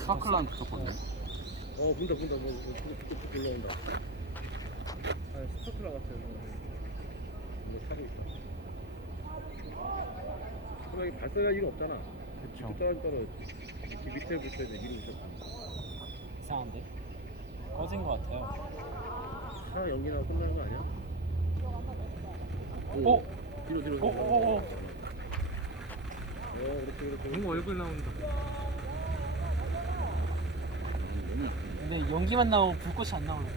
스파클란 붙었거든요. 어 분다 분다 뭐 뚝뚝뚝 올라온다. 아 스타트라 같아요. 이거 타고 있다. 그럼 여기 발사할 일은 없잖아. 그쵸. 떨어져 떨어. 이렇게 밑에 붙여야 돼. 위로 붙여. 이상한데? 꺼진 것 같아요. 차 연기나 끝나는 거 아니야? 오! 뒤로 뒤로. 오, 오, 오. 어 그렇게 그렇게. 뭔가 얼굴 나온다. 근데 연기만 나오고 불꽃이 안 나오는데?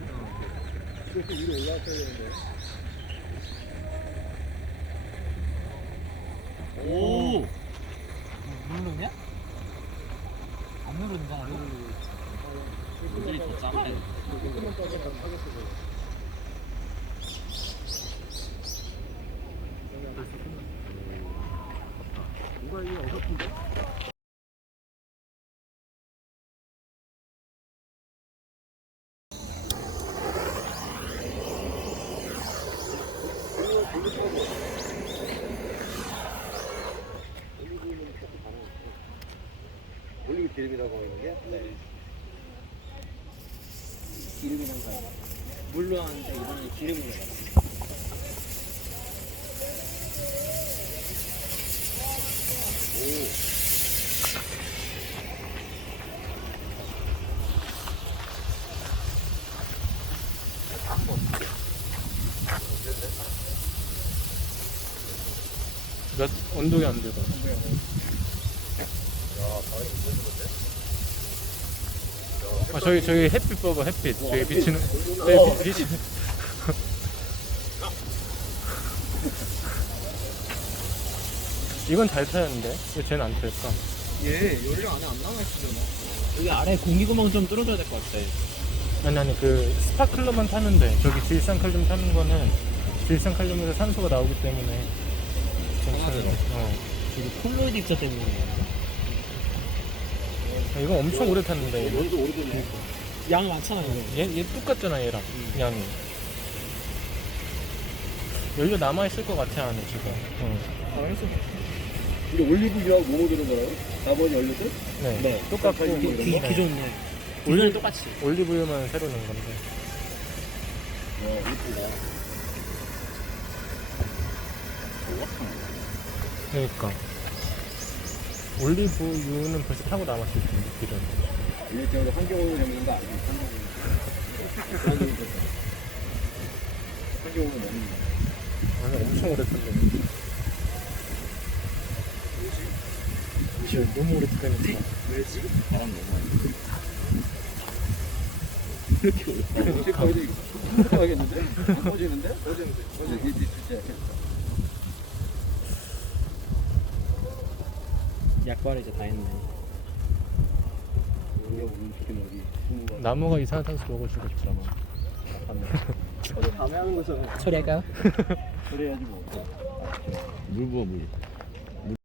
이렇게 위로 올라왔어야 되는데. 오! 누르냐? 안 누른다. 물들이 더 작네. 조금만 떠서 하겠어. 이게 어설픈데? 올리브 기름이라고 하는 게? 네. 기름이란 거 물로 하는데 이번에 기름으로 해. 몇 온도가 안 되다. 아 저기 저기 햇빛 봐봐 햇빛 저기 비치는 네, 빛, 빛이 이건 잘 타는데 왜 쟤는 안 탈까? 얘 연료 안에 안 남아있으잖아. 여기 아래 공기구멍 좀 뚫어줘야 될 것 같아. 아니 아니 그 스파클러만 타는데 저기 질산칼륨 타는 거는 질산칼륨에서 산소가 나오기 때문에 괜찮아요. 어. 여기 콜로이드 입자 때문에. 아, 이건 엄청 오래 탔는데 이거. 여기도 오래됐네. 양 많잖아, 이거. 얘, 얘 똑같잖아 얘랑 양이 연료 남아있을 것 같아 안에 지금 응. 알겠어. 이게 올리브유하고 뭐뭐 들은 거라고? 나머지 열렸어? 네, 네. 똑같고 기- 기, 기, 네. 기존네. 기존이 똑같이. 올리브유만 새로 넣은 건데 와, 이쁘다. 그러니까 올리브유는 벌써 타고 남았을 텐데 기름 이게 저 한겨울에 먹는 거 아니야? 한겨울에. 한겨울에 먹는 거. 아니 엄청 오래 탔는데 지금 너무 오래 타니까 왜지? 바람 너무 많이 이렇게 올라. 어제 거의 가겠는데? 안 꺼지는데? 어제 어제 이제 진짜 약했어. 약발을 이제 다 했네. 우리가 오늘. 나무가 이산화탄소 아마 어제 밤에 하는 거잖아. 처리할까요? 그래야지 뭐. 물 부어 물.